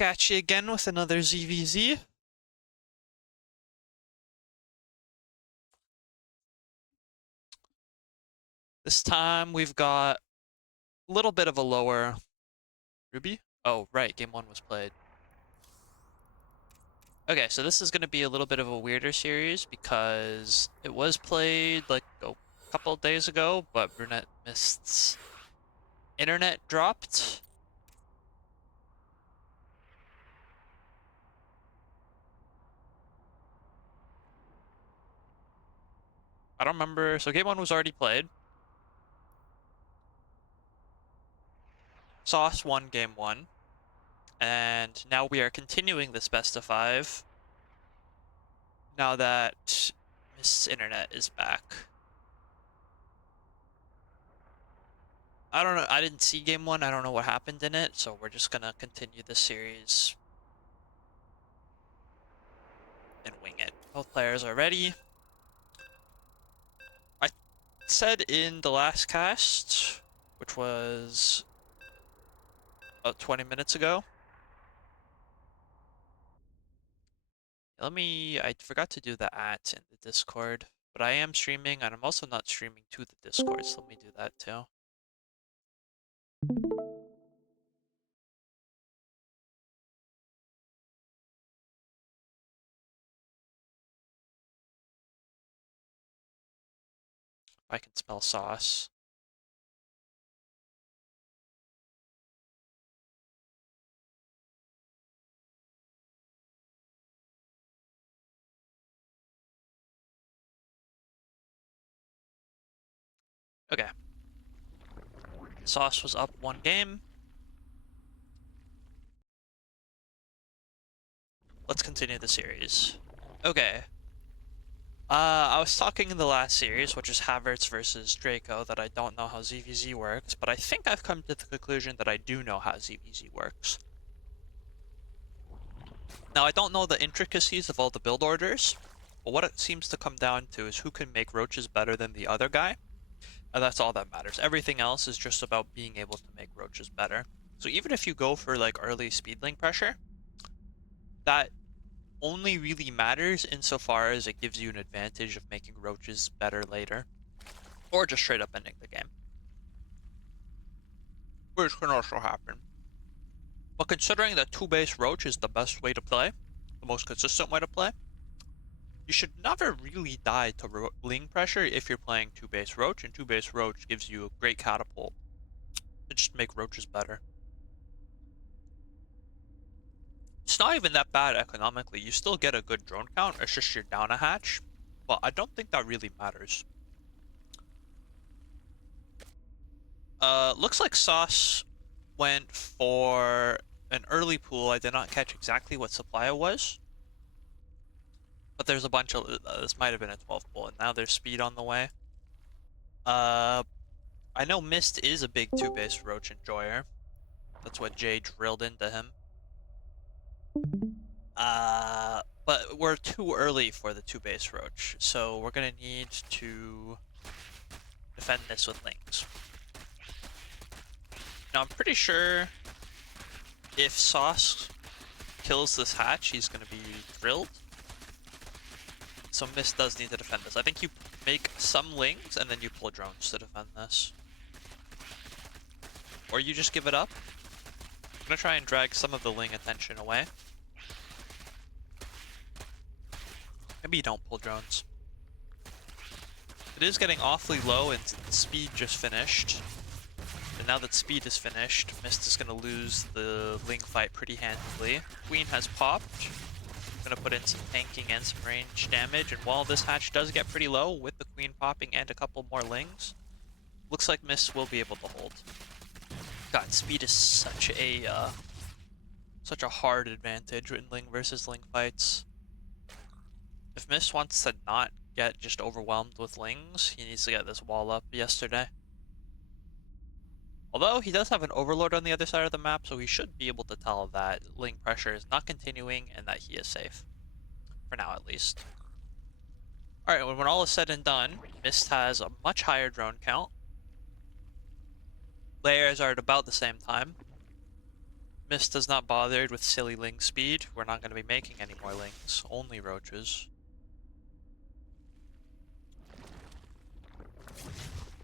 Back at you again with another ZVZ. This time we've got a little bit of a lower Ruby. Oh, right, game one was played. Okay, so this is going to be a little bit of a weirder series because it was played like a couple of days ago, but BrunetMist's internet dropped. I don't remember. So game one was already played. Sauce won game one. And now we are continuing this best of 5 now that Mist's internet is back. I don't know. I didn't see game one. I don't know what happened in it, so we're just gonna continue the series and wing it. Both players are ready. I said in the last cast, which was about 20 minutes ago. I forgot to do the @ in the Discord, but I am streaming, and I'm also not streaming to the Discord, so let me do that too. If I can spell sauce. Okay. Sauce was up 1 game. Let's continue the series. Okay. I was talking in the last series, which is Havertz versus Draco, that I don't know how ZVZ works, but I think I've come to the conclusion that I do know how ZVZ works. Now, I don't know the intricacies of all the build orders, but what it seems to come down to is who can make roaches better than the other guy, and that's all that matters. Everything else is just about being able to make roaches better. So even if you go for like early speed link pressure, that only really matters insofar as it gives you an advantage of making roaches better later. Or just straight up ending the game. Which can also happen. But considering that 2-base roach is the best way to play, the most consistent way to play, you should never really die to ling pressure if you're playing 2-base roach, and 2-base roach gives you a great catapult to just make roaches better. It's not even that bad economically. You still get a good drone count, it's just you're down a hatch, but I don't think that really matters. Looks like Sauce went for an early pool. I did not catch exactly what supply it was, but there's a bunch of this might have been a 12 pool, and now there's speed on the way. I know Mist is a big 2-base roach enjoyer. That's what Jay drilled into him. But we're too early for the 2-base roach, so we're gonna need to defend this with lings. Now I'm pretty sure if Sauce kills this hatch, he's gonna be drilled. So Mist does need to defend this. I think you make some lings and then you pull drones to defend this. Or you just give it up. I'm gonna try and drag some of the ling attention away. Maybe you don't pull drones. It is getting awfully low and speed just finished. And now that speed is finished, Mist is gonna lose the ling fight pretty handily. Queen has popped. Gonna put in some tanking and some range damage, and while this hatch does get pretty low with the queen popping and a couple more lings, looks like Mist will be able to hold. God, speed is such a hard advantage in ling versus ling fights. If Mist wants to not get just overwhelmed with lings, he needs to get this wall up yesterday. Although he does have an overlord on the other side of the map, so he should be able to tell that ling pressure is not continuing and that he is safe. For now, at least. Alright, when all is said and done, Mist has a much higher drone count. Layers are at about the same time. Mist is not bothered with silly Ling speed. We're not going to be making any more Lings, only roaches.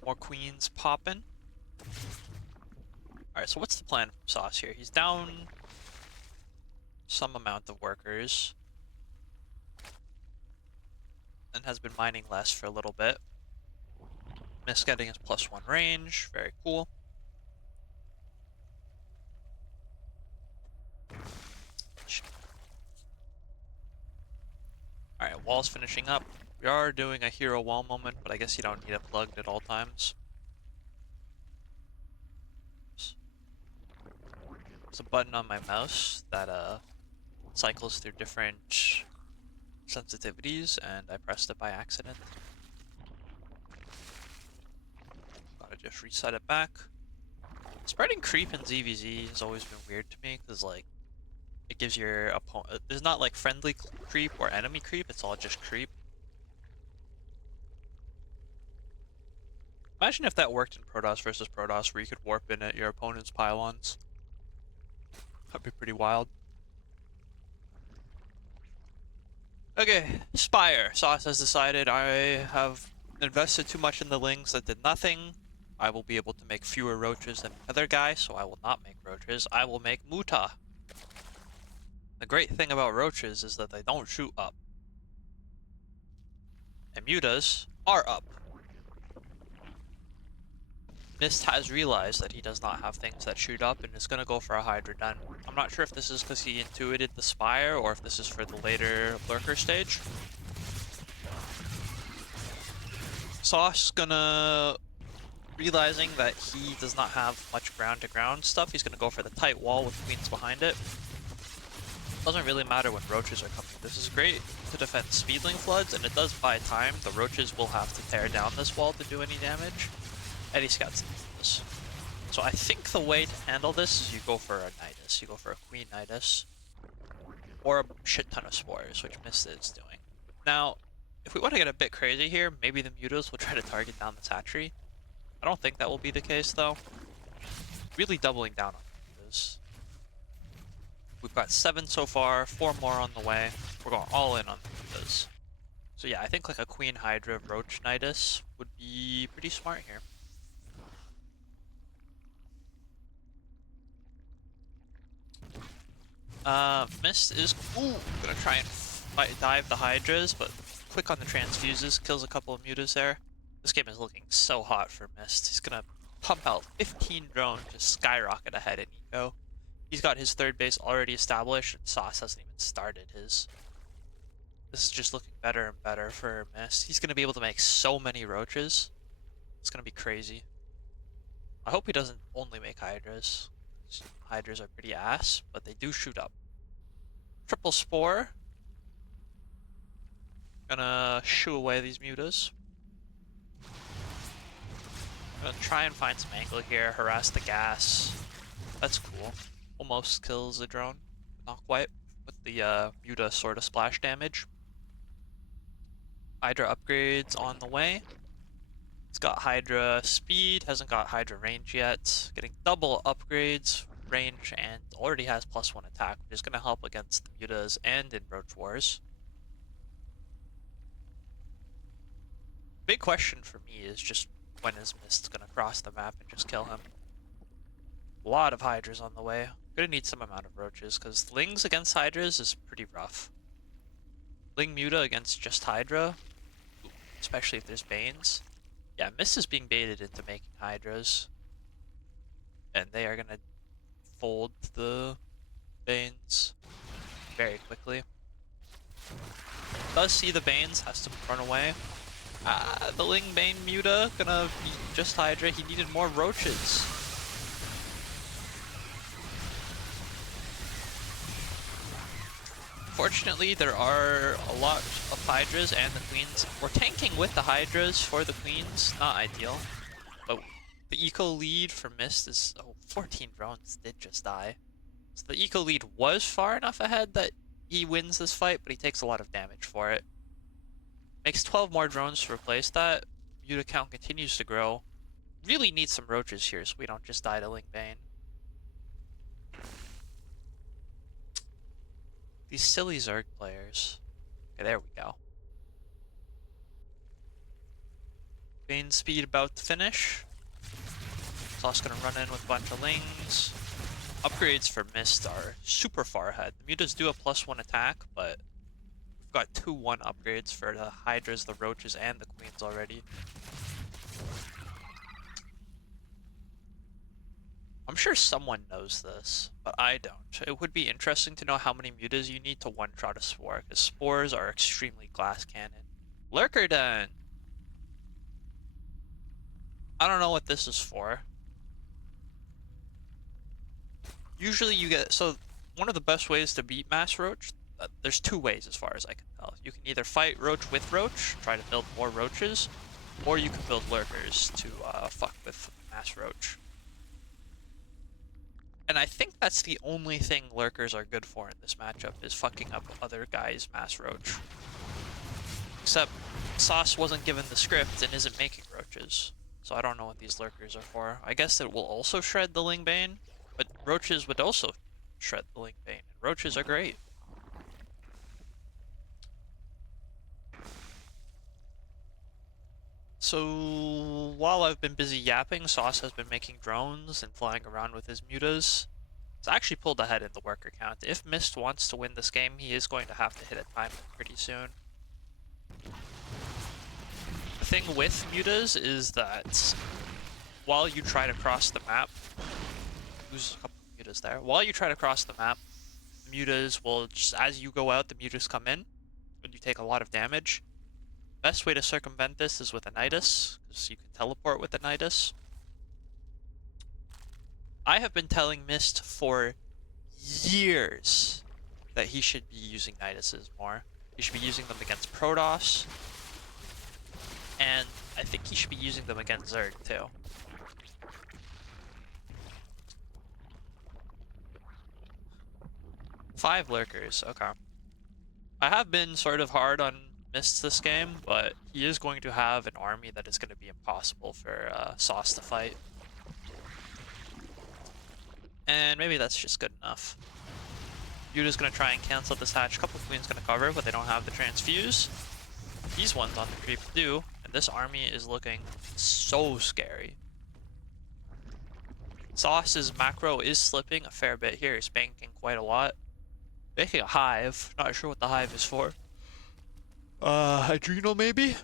More queens popping. Alright, so what's the plan from Sauce here? He's down some amount of workers and has been mining less for a little bit. Mist getting his +1 range, very cool. Alright, wall's finishing up. We are doing a hero wall moment, but I guess you don't need it plugged at all times. There's a button on my mouse that cycles through different sensitivities, and I pressed it by accident. Gotta just reset it back. Spreading creep in ZVZ has always been weird to me, because like, it gives your opponent... There's not like friendly creep or enemy creep, it's all just creep. Imagine if that worked in Protoss versus Protoss, where you could warp in at your opponent's pylons. That'd be pretty wild. Okay, Spire. Sauce has decided I have invested too much in the Lings that did nothing. I will be able to make fewer roaches than the other guy, so I will not make roaches. I will make Muta. The great thing about roaches is that they don't shoot up. And mutas are up. Mist has realized that he does not have things that shoot up and is going to go for a Hydra Den. I'm not sure if this is because he intuited the Spire or if this is for the later Lurker stage. Sauce gonna... Realizing that he does not have much ground-to-ground stuff, he's gonna go for the tight wall with queens behind it. Doesn't really matter when roaches are coming. This is great to defend speedling floods, and it does buy time. The roaches will have to tear down this wall to do any damage. Eddie Scouts this. So I think the way to handle this is you go for a Nidus. You go for a Queen Nidus. Or a shit ton of spores, which Mist is doing. Now, if we want to get a bit crazy here, maybe the mutas will try to target down the hatchery. I don't think that will be the case though. Really doubling down on mutas. We've got 7 so far, 4 more on the way. We're going all in on the mutas. So yeah, I think like a Queen Hydra Roach Nidus would be pretty smart here. Mist is gonna try and dive the Hydras, but quick on the transfuses, kills a couple of mutas there. This game is looking so hot for Mist. He's gonna pump out 15 drones, just skyrocket ahead in eco. He's got his third base already established, and Sauce hasn't even started his. This is just looking better and better for Mist. He's gonna be able to make so many roaches. It's gonna be crazy. I hope he doesn't only make Hydras. Hydras are pretty ass, but they do shoot up. Triple Spore. Gonna shoo away these mutas. Gonna try and find some angle here, harass the gas. That's cool. Almost kills the drone. Not quite. With the muta sort of splash damage. Hydra upgrades on the way. It's got Hydra speed, hasn't got Hydra range yet. Getting double upgrades, range, and already has +1 attack, which is going to help against the mutas and in Roach Wars. Big question for me is just when is Mist going to cross the map and just kill him? A lot of Hydras on the way. Gonna need some amount of roaches, because Lings against Hydras is pretty rough. Ling Muta against just Hydra, especially if there's Banes. Yeah, Mist is being baited into making Hydras. And they are gonna fold the Banes very quickly. Does see the Banes, has to run away. The Ling Bane Muta gonna beat just Hydra. He needed more roaches. Fortunately, there are a lot of Hydras and the Queens. We're tanking with the Hydras for the Queens. Not ideal. But the eco lead for Mist is... Oh, 14 drones did just die. So the eco lead was far enough ahead that he wins this fight, but he takes a lot of damage for it. Makes 12 more drones to replace that. Muta count continues to grow. Really need some roaches here so we don't just die to Ling Bane. These silly Zerg players. Okay, there we go. Bane speed about to finish. Sauce gonna run in with a bunch of lings. Upgrades for Mist are super far ahead. The mutas do a +1 attack, but we've got 2-1 upgrades for the Hydras, the Roaches, and the Queens already. I'm sure someone knows this, but I don't. It would be interesting to know how many mutas you need to one-shot a Spore, because Spores are extremely glass cannon. Lurker Den! I don't know what this is for. Usually you get, so one of the best ways to beat Mass Roach, there's two ways as far as I can tell. You can either fight Roach with Roach, try to build more Roaches, or you can build Lurkers to fuck with Mass Roach. And I think that's the only thing Lurkers are good for in this matchup, is fucking up other guys' Mass Roach. Except, Sauce wasn't given the script and isn't making Roaches. So I don't know what these Lurkers are for. I guess it will also shred the Lingbane, but Roaches would also shred the Lingbane, and Roaches are great. So, while I've been busy yapping, Sauce has been making drones and flying around with his mutas. It's actually pulled ahead in the worker count. If Mist wants to win this game, he is going to have to hit a time pretty soon. The thing with mutas is that while you try to cross the map, lose a couple of mutas there. While you try to cross the map, mutas will just, as you go out, the mutas come in, and you take a lot of damage. Best way to circumvent this is with a Nidus, because you can teleport with a Nidus. I have been telling Mist for years that he should be using Niduses more. He should be using them against Protoss, and I think he should be using them against Zerg too. Five Lurkers, okay. I have been sort of hard on Mist this game, but he is going to have an army that is going to be impossible for Sauce to fight. And maybe that's just good enough. Yuta's going to try and cancel this hatch. A couple of Queens going to cover, but they don't have the transfuse. These ones on the creep do, and this army is looking so scary. Sauce's macro is slipping a fair bit here. He's banking quite a lot. Making a hive. Not sure what the hive is for. Adrenal maybe?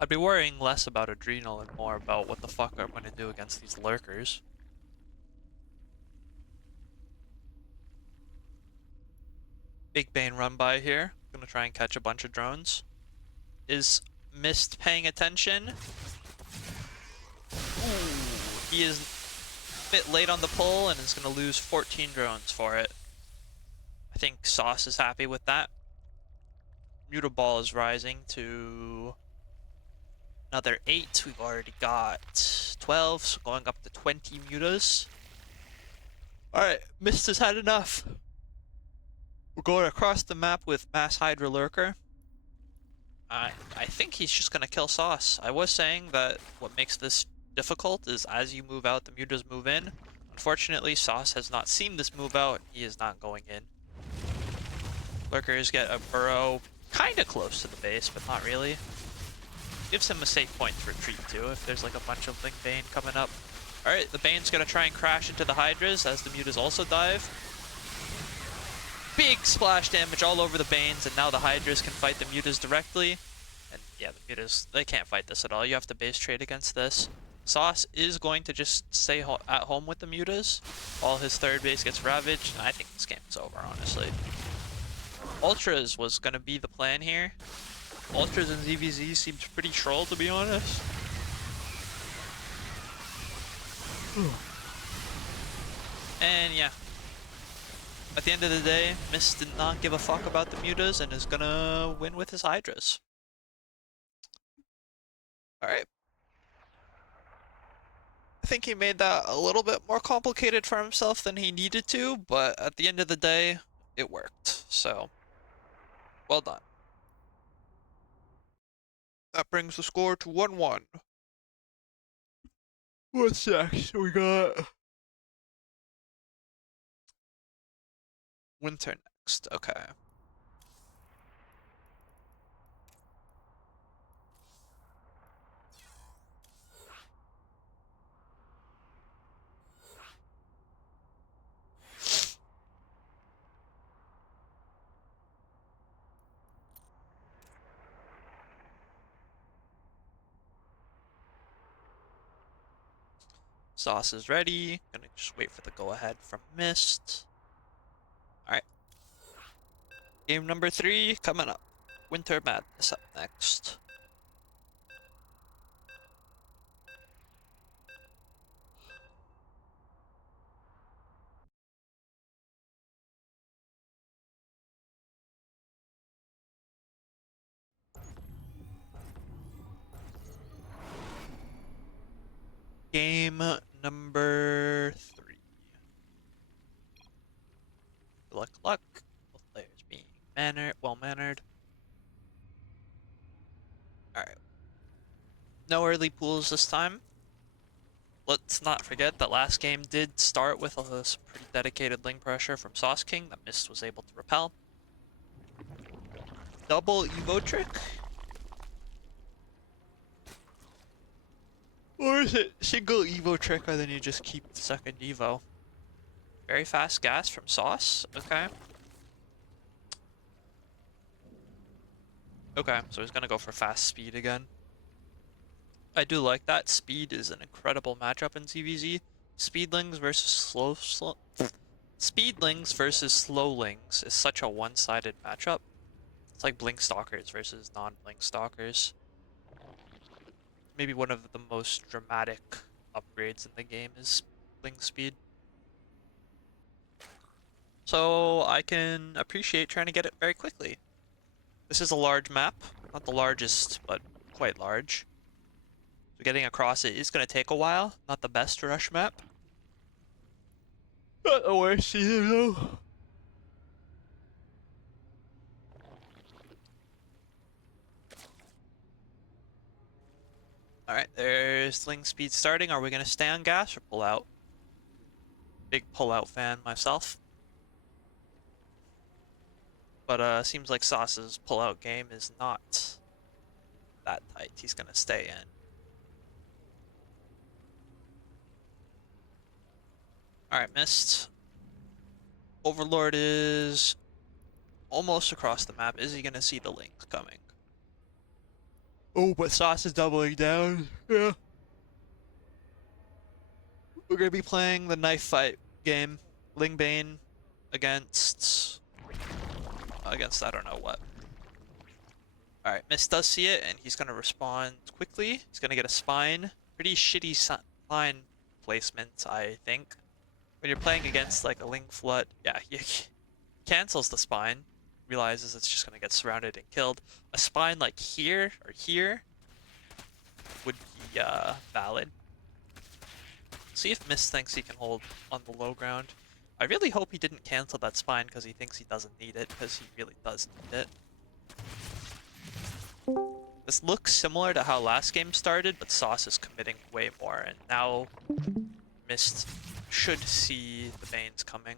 I'd be worrying less about Adrenal and more about what the fuck I'm going to do against these Lurkers. Big Bane run by here. Gonna try and catch a bunch of drones. Is Mist paying attention? Ooh, he is a bit late on the pull and is gonna lose 14 drones for it. I think Sauce is happy with that. Mutaball is rising to another 8. We've already got 12, so going up to 20 mutas. Alright, Mist has had enough. We're going across the map with Mass Hydra Lurker. I think he's just gonna kill Sauce. I was saying that what makes this difficult is as you move out, the mutas move in. Unfortunately, Sauce has not seen this move out, and he is not going in. Lurkers get a burrow kinda close to the base, but not really. Gives him a safe point to retreat to if there's like a bunch of Lingbane coming up. Alright, the Bane's gonna try and crash into the Hydras as the mutas also dive. Big splash damage all over the Banes, and now the Hydras can fight the mutas directly. And yeah, the mutas, they can't fight this at all. You have to base trade against this. Sauce is going to just stay at home with the mutas while his third base gets ravaged, and I think this game is over, honestly. Ultras was going to be the plan here. Ultras and ZVZ seemed pretty troll, to be honest. And yeah. At the end of the day, Mist did not give a fuck about the mutas and is gonna win with his Hydras. Alright. I think he made that a little bit more complicated for himself than he needed to, but at the end of the day, it worked. So, well done. That brings the score to 1-1. What's next? We got Winter next. Okay. Sauce is ready. Gonna just wait for the go ahead from Mist. Alright. Game number 3 coming up. Winter Madness up next. Game number 3. Luck, luck. Both players being well-mannered. Alright. No early pools this time. Let's not forget that last game did start with a pretty dedicated ling pressure from SauceKing that Mist was able to repel. Double Evo trick? Or is it single Evo trick and then you just keep the second Evo? Very fast gas from Sauce. Okay. Okay, so he's gonna go for fast speed again. I do like that. Speed is an incredible matchup in CVZ. Speedlings versus Speedlings versus slowlings is such a one-sided matchup. It's like blink stalkers versus non-blink stalkers. Maybe one of the most dramatic upgrades in the game is blink speed. So I can appreciate trying to get it very quickly. This is a large map. Not the largest, but quite large. So getting across it is going to take a while. Not the best rush map. Not the worst either, though. Alright, there's sling speed starting. Are we going to stay on gas or pull out? Big pull out fan myself. But seems like Sauce's pull out game is not that tight. He's going to stay in. Alright, Mist. Overlord is almost across the map. Is he going to see the link coming? Oh, but Sauce is doubling down. Yeah. We're going to be playing the knife fight game. Lingbane against I don't know what. Alright, Mist does see it, and he's going to respond quickly. He's going to get a spine. Pretty shitty spine placement, I think. When you're playing against like a Ling Flood, yeah, he cancels the spine. Realizes it's just going to get surrounded and killed. A spine like here or here would be valid. See if Mist thinks he can hold on the low ground. I really hope he didn't cancel that spine because he thinks he doesn't need it, because he really does need it. This looks similar to how last game started, but Sauce is committing way more, and now Mist should see the Banes coming.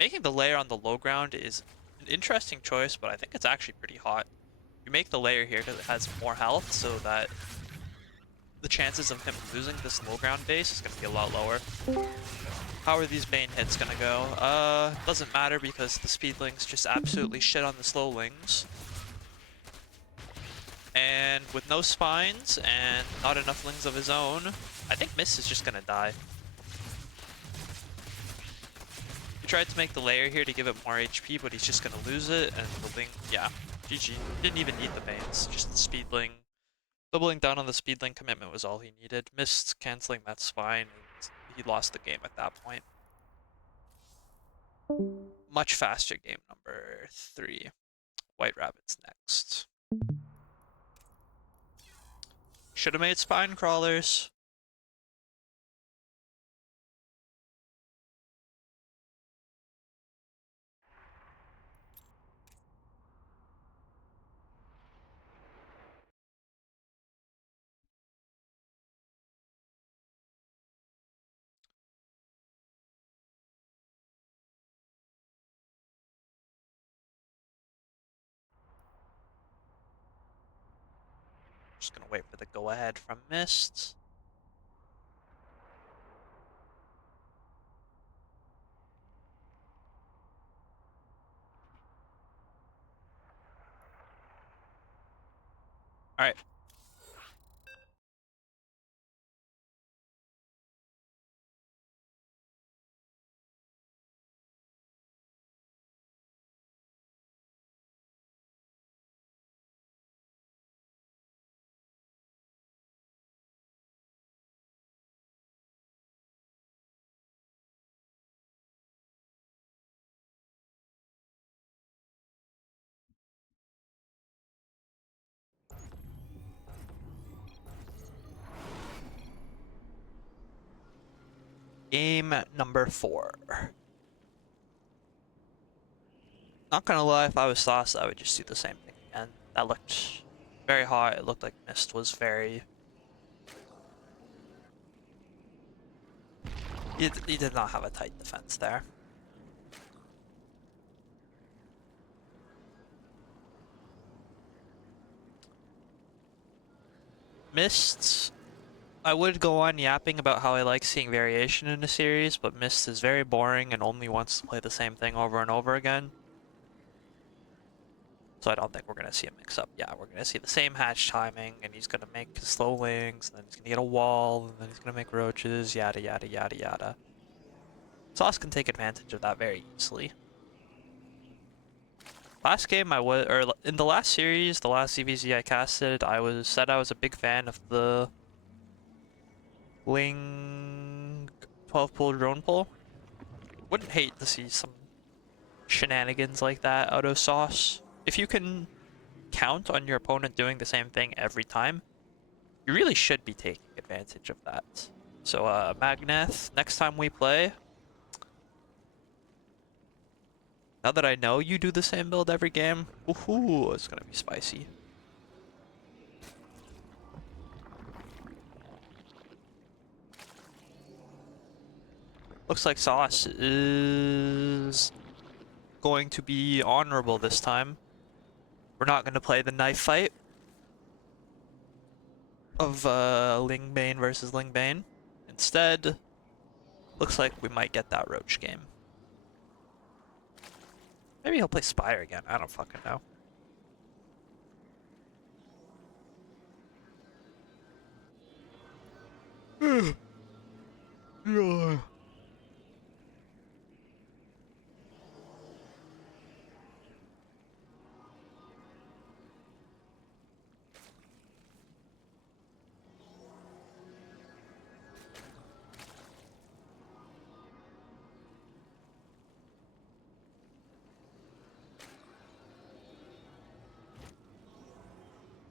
Making the layer on the low ground is an interesting choice, but I think it's actually pretty hot. You make the layer here because it has more health, so that the chances of him losing this low ground base is going to be a lot lower. How are these Bane hits going to go? Doesn't matter because the Speedlings just absolutely shit on the Slowlings. And with no spines and not enough lings of his own, I think Mist is just going to die. He tried to make the layer here to give it more HP, but he's just going to lose it, and the Ling, yeah, GG. Didn't even need the Banes, just the Speedling. Doubling down on the Speedling commitment was all he needed. Mist canceling that spine, and he lost the game at that point. Much faster game number 3. White Rabbit's next. Should have made spine crawlers. Just gonna wait for the go-ahead from Mist. All right. Game number 4. Not gonna lie, if I was Sauce, I would just do the same thing again. That looked very hot. It looked like Mist was very... He did not have a tight defense there. Mist, I would go on yapping about how I like seeing variation in a series, but Mist is very boring and only wants to play the same thing over and over again. So I don't think we're going to see a mix-up. Yeah, we're going to see the same hatch timing, and he's going to make slow links, and then he's going to get a wall, and then he's going to make roaches, yada yada yada yada. Sauce can take advantage of that very easily. Last game in the last series, the last CVZ I casted, I was a big fan of the Ling 12 pull drone pull. Wouldn't hate to see some shenanigans like that out of Sauce. If you can count on your opponent doing the same thing every time, you really should be taking advantage of that. So, Magneth, next time we play, now that I know you do the same build every game, woohoo, it's gonna be spicy. Looks like Sauce is going to be honorable this time. We're not gonna play the knife fight of Lingbane versus Lingbane. Instead, looks like we might get that Roach game. Maybe he'll play Spire again. I don't fucking know. Yeah.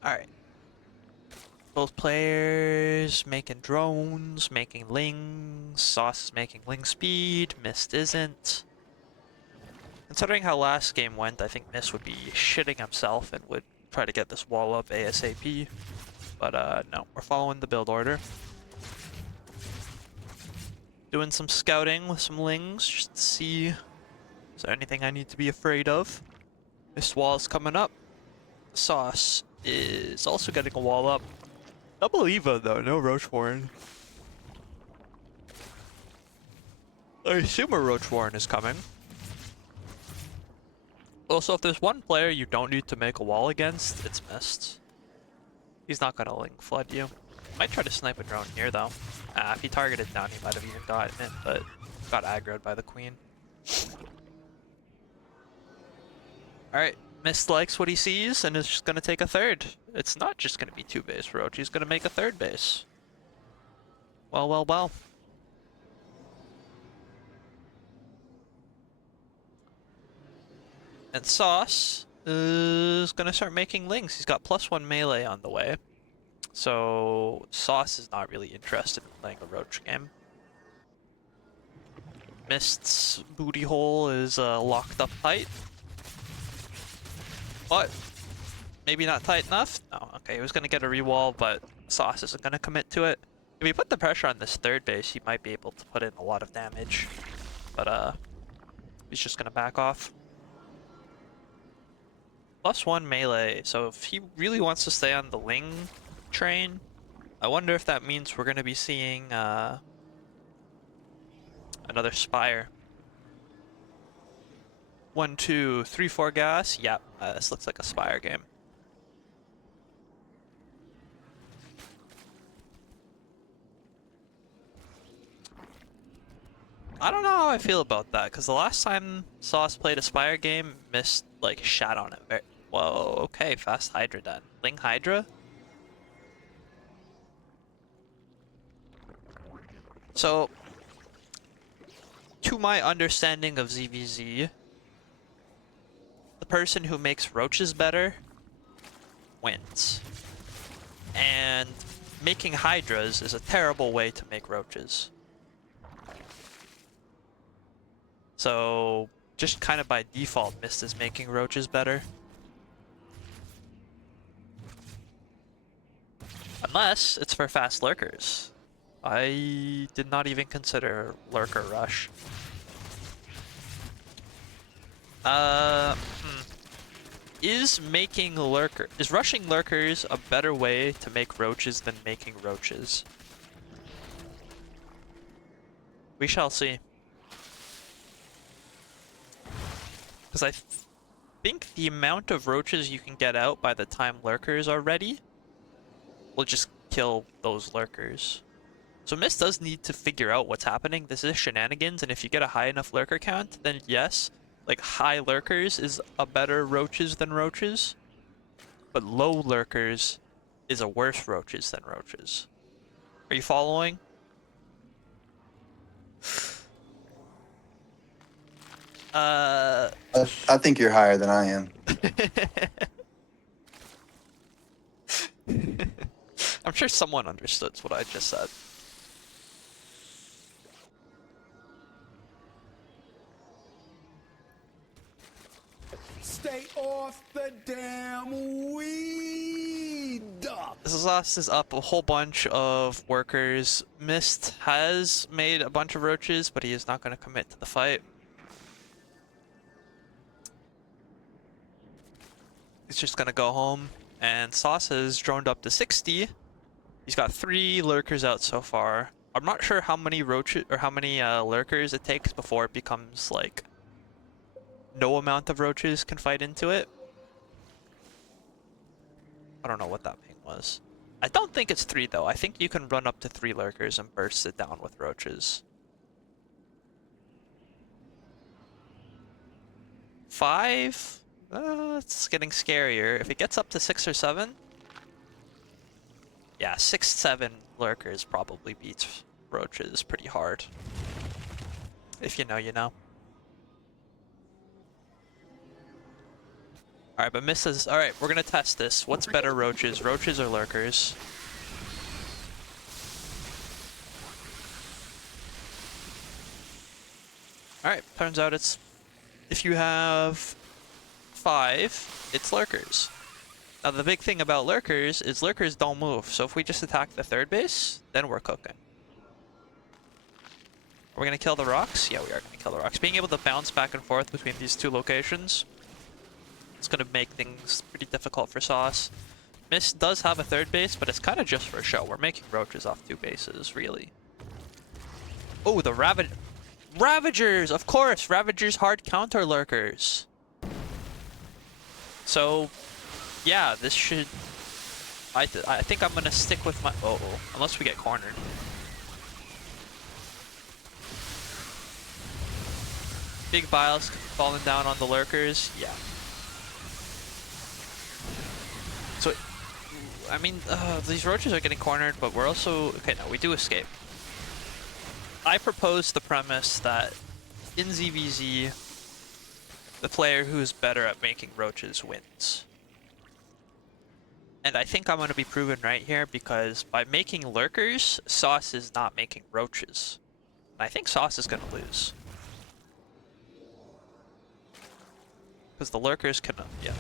Alright. Both players making drones, making lings. Sauce is making ling speed. Mist isn't. Considering how last game went, I think Mist would be shitting himself and would try to get this wall up ASAP. But no, we're following the build order. Doing some scouting with some lings just to see is there anything I need to be afraid of. Mist wall's coming up. Sauce is also getting a wall up. Double Eva though, no Roach Warren. I assume a Roach Warren is coming. Also, if there's one player you don't need to make a wall against, it's Mist. He's not gonna link flood you. Might try to snipe a drone here though. If he targeted down, he might have even gotten it, but got aggroed by the queen. Alright, Mist likes what he sees and is just gonna take a third. It's not just gonna be 2 base Roach, he's gonna make a 3rd base. Well, well, well. And Sauce is gonna start making lings. He's got +1 melee on the way. So Sauce is not really interested in playing a Roach game. Mist's booty hole is locked up tight. But maybe not tight enough. No, okay, he was gonna get a rewall, but Sauce isn't gonna commit to it. If he put the pressure on this 3rd base, he might be able to put in a lot of damage. But he's just gonna back off. +1 melee, so if he really wants to stay on the Ling train. I wonder if that means we're going to be seeing another Spire. 1, 2, 3, 4 gas. Yep, this looks like a Spire game. I don't know how I feel about that, because the last time Sauce played a Spire game, Mist, like, shat on it. Whoa, okay, fast Hydra done. Ling Hydra? So, to my understanding of ZVZ, the person who makes roaches better wins. And making Hydras is a terrible way to make roaches. So, just kind of by default, Mist is making roaches better. Unless it's for fast lurkers. I did not even consider lurker rush. Is rushing lurkers a better way to make roaches than making roaches? We shall see. Because I think the amount of roaches you can get out by the time lurkers are ready will just kill those lurkers. So Mist does need to figure out what's happening. This is shenanigans, and if you get a high enough lurker count, then yes, like high lurkers is a better roaches than roaches, but low lurkers is a worse roaches than roaches. Are you following? I think you're higher than I am. I'm sure someone understood what I just said. Stay off the damn weed. Sauce is up a whole bunch of workers. Mist has made a bunch of roaches, but he is not going to commit to the fight. He's just going to go home. And Sauce has droned up to 60. He's got 3 lurkers out so far. I'm not sure how many roaches or how many lurkers it takes before it becomes like no amount of roaches can fight into it. I don't know what that ping was. I don't think it's 3 though. I think you can run up to 3 lurkers and burst it down with roaches. 5? It's getting scarier. If it gets up to 6 or 7, yeah, 6, 7 lurkers probably beats roaches pretty hard. If you know, you know. Alright, but misses. Alright, we're gonna test this. What's better, roaches? Roaches or lurkers? Alright, turns out it's... if you have 5, it's lurkers. Now the big thing about lurkers is lurkers don't move, so if we just attack the 3rd base, then we're cooking. Are we gonna kill the rocks? Yeah, we are gonna kill the rocks. Being able to bounce back and forth between these 2 locations, it's gonna make things pretty difficult for Sauce. Mist does have a 3rd base, but it's kind of just for show. We're making roaches off 2 bases, really. Oh, the Ravagers! Of course! Ravagers hard counter lurkers. So, yeah, this should... I think I'm gonna stick with my... Uh-oh. Unless we get cornered. Big biles falling down on the lurkers. Yeah. So, I mean, these roaches are getting cornered, but we're also... okay, no, we do escape. I propose the premise that in ZVZ, the player who's better at making roaches wins. And I think I'm going to be proven right here because by making lurkers, Sauce is not making roaches. And I think Sauce is going to lose. Because the lurkers can... yeah.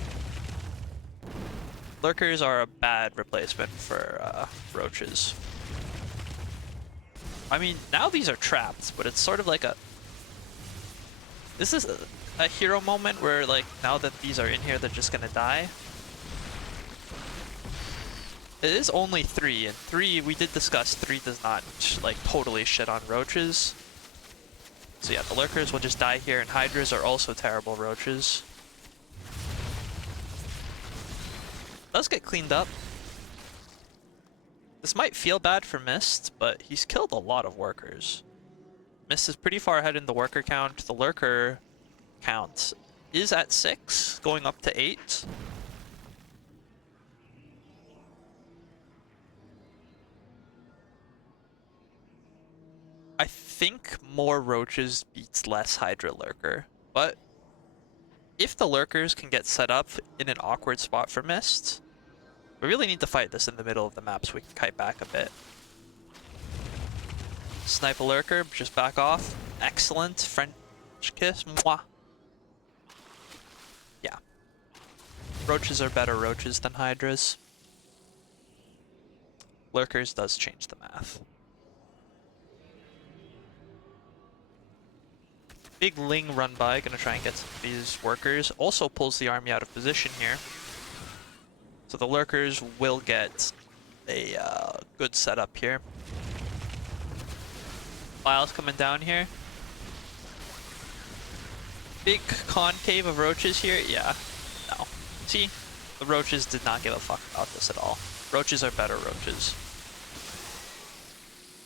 Lurkers are a bad replacement for roaches. I mean, now these are trapped, but it's sort of like a... this is a hero moment where, like, now that these are in here, they're just gonna die. It is only 3, and 3, we did discuss 3 does not, like, totally shit on roaches. So yeah, the lurkers will just die here, and hydras are also terrible roaches. Does get cleaned up. This might feel bad for Mist, but he's killed a lot of workers. Mist is pretty far ahead in the worker count. The lurker count is at 6, going up to 8. I think more roaches beats less Hydra Lurker, but if the lurkers can get set up in an awkward spot for Mist, we really need to fight this in the middle of the map so we can kite back a bit. Snipe a lurker, just back off. Excellent. French kiss. Mwah. Yeah. Roaches are better roaches than hydras. Lurkers does change the math. Big Ling run by, gonna try and get some of these workers. Also pulls the army out of position here. So the lurkers will get a good setup here. Lyle's coming down here. Big concave of roaches here. Yeah, no. See, the roaches did not give a fuck about this at all. Roaches are better roaches.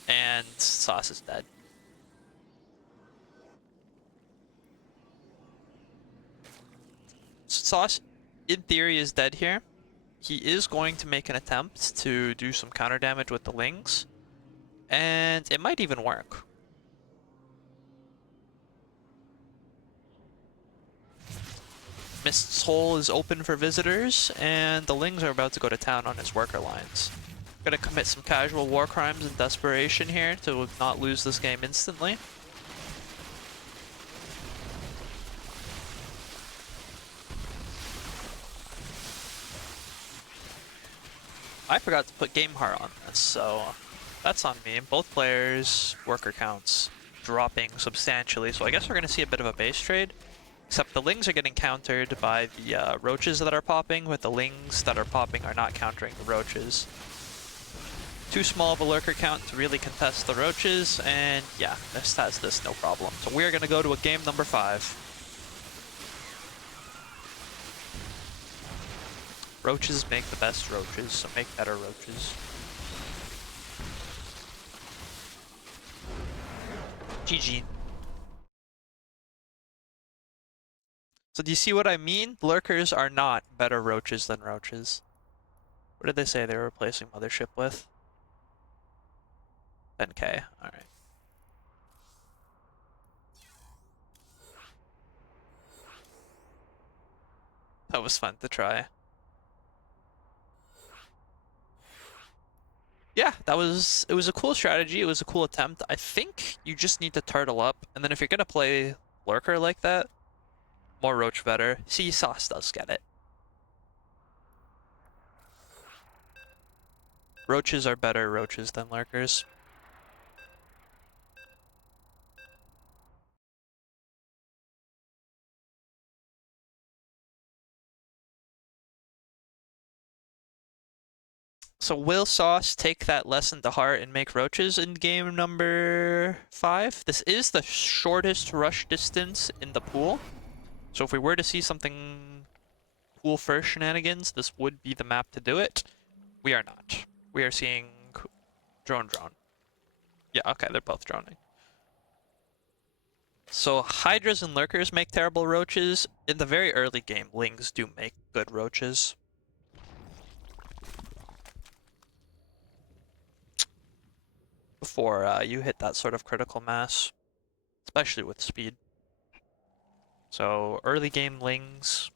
And Sauce is dead. Sauce, in theory, is dead here. He is going to make an attempt to do some counter damage with the Lings. And it might even work. Mist's hole is open for visitors, and the Lings are about to go to town on his worker lines. Gonna commit some casual war crimes in desperation here to not lose this game instantly. I forgot to put game heart on this, so that's on me. Both players' worker counts dropping substantially, so I guess we're going to see a bit of a base trade. Except the Lings are getting countered by the roaches that are popping, but the Lings that are popping are not countering the roaches. Too small of a lurker count to really contest the roaches, and yeah, Mist has this no problem. So we're going to go to a game number 5. Roaches make the best roaches, so make better roaches. GG. So do you see what I mean? Lurkers are not better roaches than roaches. What did they say they were replacing Mothership with? 10k, alright. That was fun to try. Yeah, it was a cool strategy, it was a cool attempt. I think you just need to turtle up, and then if you're gonna play Lurker like that, more roach better. See, Sauce does get it. Roaches are better roaches than lurkers. So will Sauce take that lesson to heart and make roaches in game number 5? This is the shortest rush distance in the pool. So if we were to see something pool first shenanigans, this would be the map to do it. We are not. We are seeing drone. Yeah, okay, they're both droning. So hydras and lurkers make terrible roaches. In the very early game, Lings do make good roaches. Before you hit that sort of critical mass, especially with speed. So early game Lings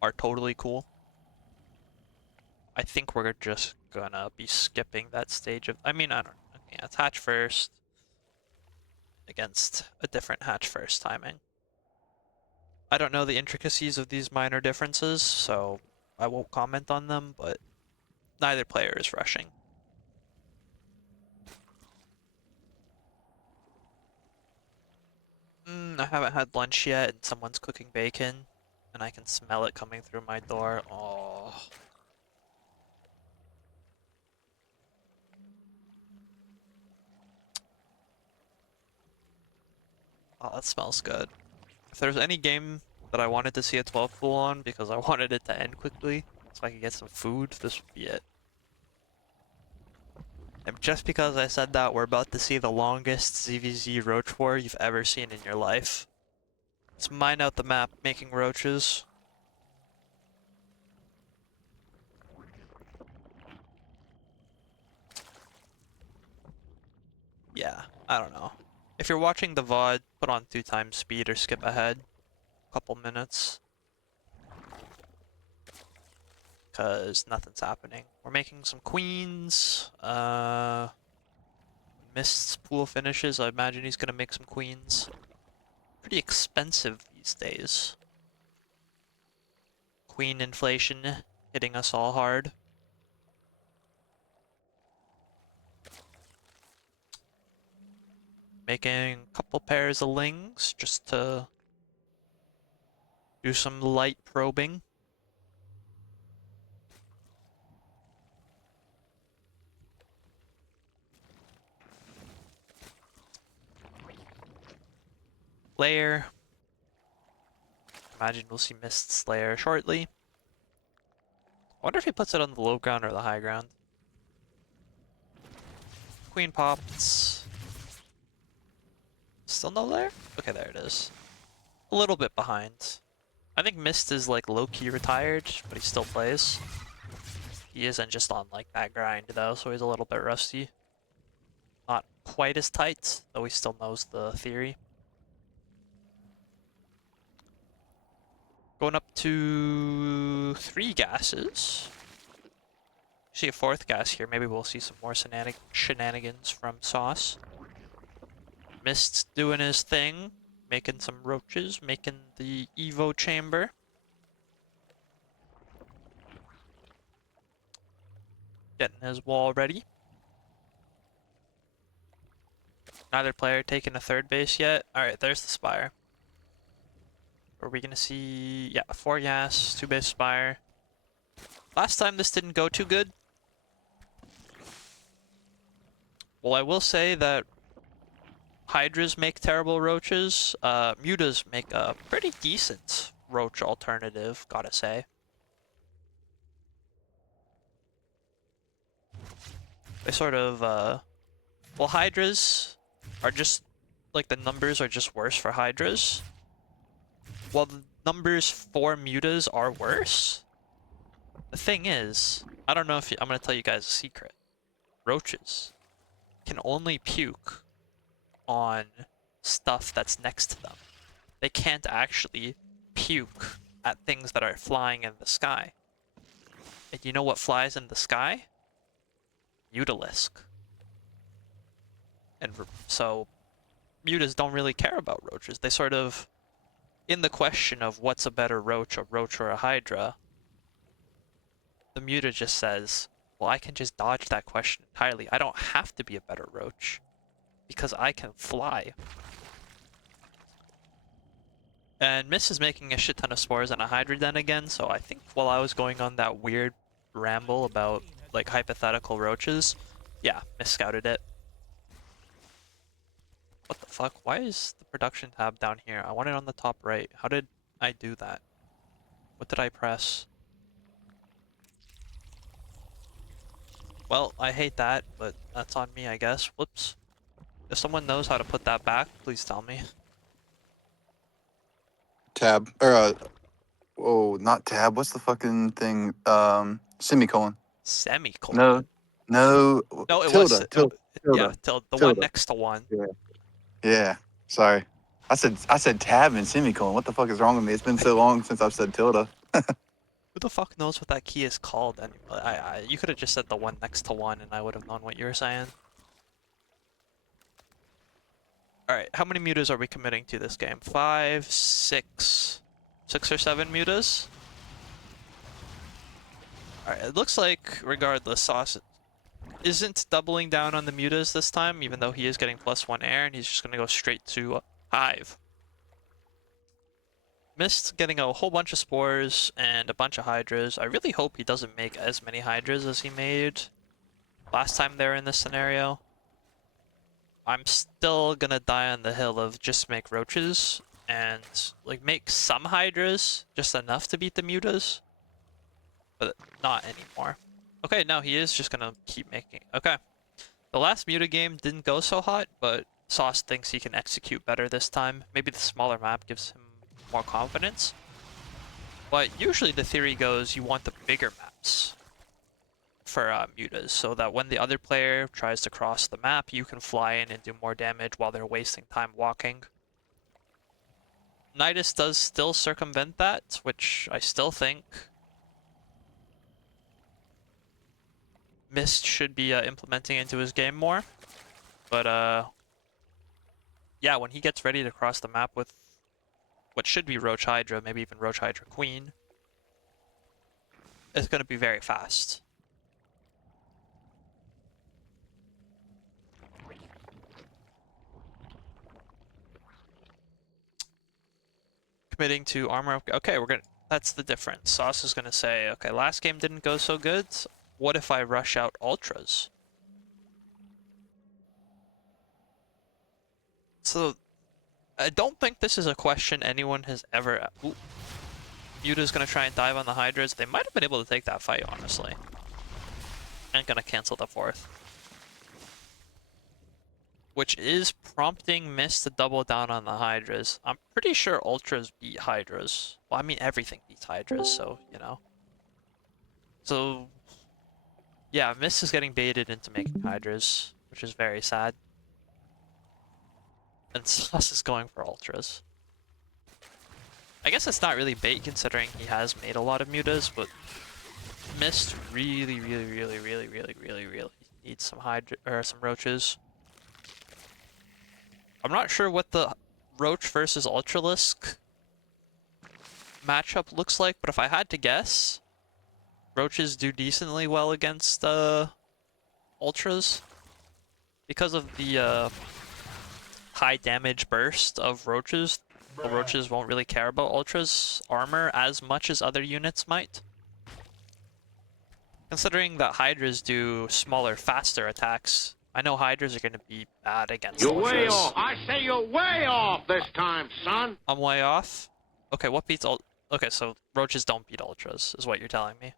are totally cool. I think we're just gonna be skipping that stage of, I mean, I don't know. Yeah, it's hatch first against a different hatch first timing. I don't know the intricacies of these minor differences, so I won't comment on them, but neither player is rushing. I haven't had lunch yet, and someone's cooking bacon, and I can smell it coming through my door. Oh. Oh, that smells good. If there's any game that I wanted to see a 12 pool on because I wanted it to end quickly so I could get some food, this would be it. And just because I said that, we're about to see the longest ZVZ roach war you've ever seen in your life. Let's mine out the map making roaches. Yeah, I don't know. If you're watching the VOD, put on 2x speed or skip ahead a couple minutes. Cause nothing's happening. We're making some queens. Mist's pool finishes. I imagine he's gonna make some queens. Pretty expensive these days. Queen inflation hitting us all hard. Making a couple pairs of lings just to do some light probing. Lair. Imagine we'll see Mist's lair shortly. I wonder if he puts it on the low ground or the high ground. Queen pops. Still no lair? Okay, there it is. A little bit behind. I think Mist is like low-key retired, but he still plays. He isn't just on like that grind though, so he's a little bit rusty. Not quite as tight, though he still knows the theory. Going up to 3 gases. See a 4th gas here, maybe we'll see some more shenanigans from Sauce. Mist's doing his thing, making some roaches, making the Evo chamber. Getting his wall ready. Neither player taking a 3rd base yet. Alright, there's the spire. Are we gonna see... yeah, 4 gas, 2 base spire. Last time this didn't go too good. Well, I will say that Hydras make terrible roaches. Mutas make a pretty decent roach alternative, gotta say. They sort of, well, Hydras are just, like, the numbers are just worse for Hydras. While the numbers for Mutas are worse, the thing is, I don't know if I'm gonna tell you guys a secret. Roaches can only puke on stuff that's next to them. They can't actually puke at things that are flying in the sky. And you know what flies in the sky? Mutalisk. And so, mutas don't really care about roaches. They sort of, in the question of what's a better roach or a hydra, the muta just says, well, I can just dodge that question entirely. I don't have to be a better roach because I can fly. And Miss is making a shit ton of spores on a hydra den again, so I think while I was going on that weird ramble about like hypothetical roaches, yeah, Miss scouted it. What the fuck? Why is the production tab down here? I want it on the top right. How did I do that? What did I press? Well, I hate that, but that's on me, I guess. Whoops. If someone knows how to put that back, please tell me. Tab or oh, not tab. What's the fucking thing? Semicolon. Semicolon. No, no. No, it was. Tilde. Yeah, Tilde. the one Tilde. next to one. Yeah. Yeah. Sorry. I said tab and semicolon. What the fuck is wrong with me? It's been so long since I've said tilde. Who the fuck knows what that key is called anyway? You could have just said the one next to one and I would have known what you were saying. Alright, how many mutas are we committing to this game? 5, 6... 6 or 7 mutas? Alright, it looks like, regardless, Sauce isn't doubling down on the mutas this time, even though he is getting +1 air, and he's just gonna go straight to Hive. Mist getting a whole bunch of spores and a bunch of hydras. I really hope he doesn't make as many hydras as he made last time they were in this scenario. I'm still gonna die on the hill of just make roaches and like make some hydras, just enough to beat the mutas, but not anymore. Okay, no, he is just gonna keep making. Okay, the last muta game didn't go so hot, but Sauce thinks he can execute better this time. Maybe the smaller map gives him more confidence. But usually the theory goes you want the bigger maps for mutas, so that when the other player tries to cross the map, you can fly in and do more damage while they're wasting time walking. Nidus does still circumvent that, which I still think Mist should be implementing into his game more. But yeah, when he gets ready to cross the map with what should be Roach Hydra, maybe even Roach Hydra Queen, it's going to be very fast. Committing to armor. Okay, we're gonna. That's the difference. Sauce is gonna say, okay, last game didn't go so good. What if I rush out ultras? So, I don't think this is a question anyone has ever. Ooh. Muta's gonna try and dive on the Hydras. They might have been able to take that fight, honestly. And gonna cancel the fourth. Which is prompting Mist to double down on the Hydras. I'm pretty sure Ultras beat Hydras. Well, I mean, everything beats Hydras, so, you know. So, yeah, Mist is getting baited into making Hydras, which is very sad. And Sauce is going for Ultras. I guess it's not really bait considering he has made a lot of mutas, but Mist really needs some Hydra or some roaches. I'm not sure what the Roach versus Ultralisk matchup looks like, but if I had to guess, Roaches do decently well against Ultras because of the high damage burst of Roaches. The Roaches won't really care about Ultra's armor as much as other units might. Considering that Hydras do smaller, faster attacks, I know Hydras are going to be bad against You're Ultras. way off. I say you're way off this time, son. I'm way off? Okay, what beats Okay, so Roaches don't beat Ultras, is what you're telling me.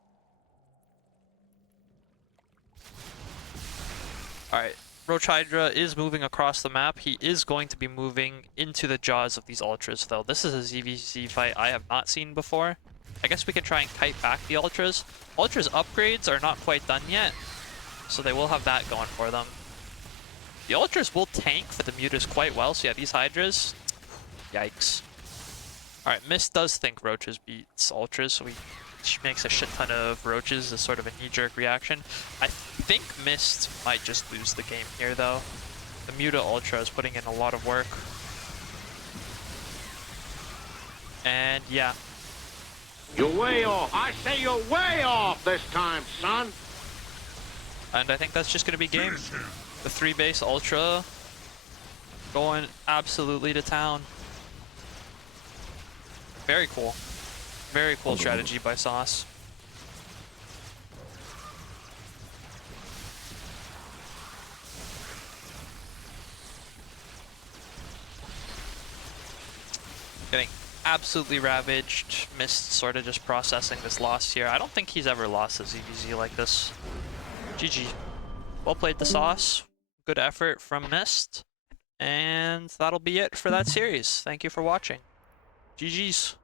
Alright, Roach Hydra is moving across the map. He is going to be moving into the jaws of these Ultras, though. This is a ZVZ fight I have not seen before. I guess we can try and kite back the Ultras. Ultras upgrades are not quite done yet, so they will have that going for them. The Ultras will tank for the mutas quite well, so yeah, these Hydras, yikes. Alright, Mist does think Roaches beats Ultras, so she makes a shit ton of Roaches as sort of a knee-jerk reaction. I think Mist might just lose the game here, though. The Muta Ultra is putting in a lot of work. And yeah. You're way off. I say you're way off this time, son. And I think that's just going to be game. The 3-base Ultra going absolutely to town. Very cool. Very cool strategy by Sauce. Getting absolutely ravaged. Mist sort of just processing this loss here. I don't think he's ever lost a ZVZ like this. GG. Well played to Sauce. Good effort from Mist. And that'll be it for that series. Thank you for watching. GG's.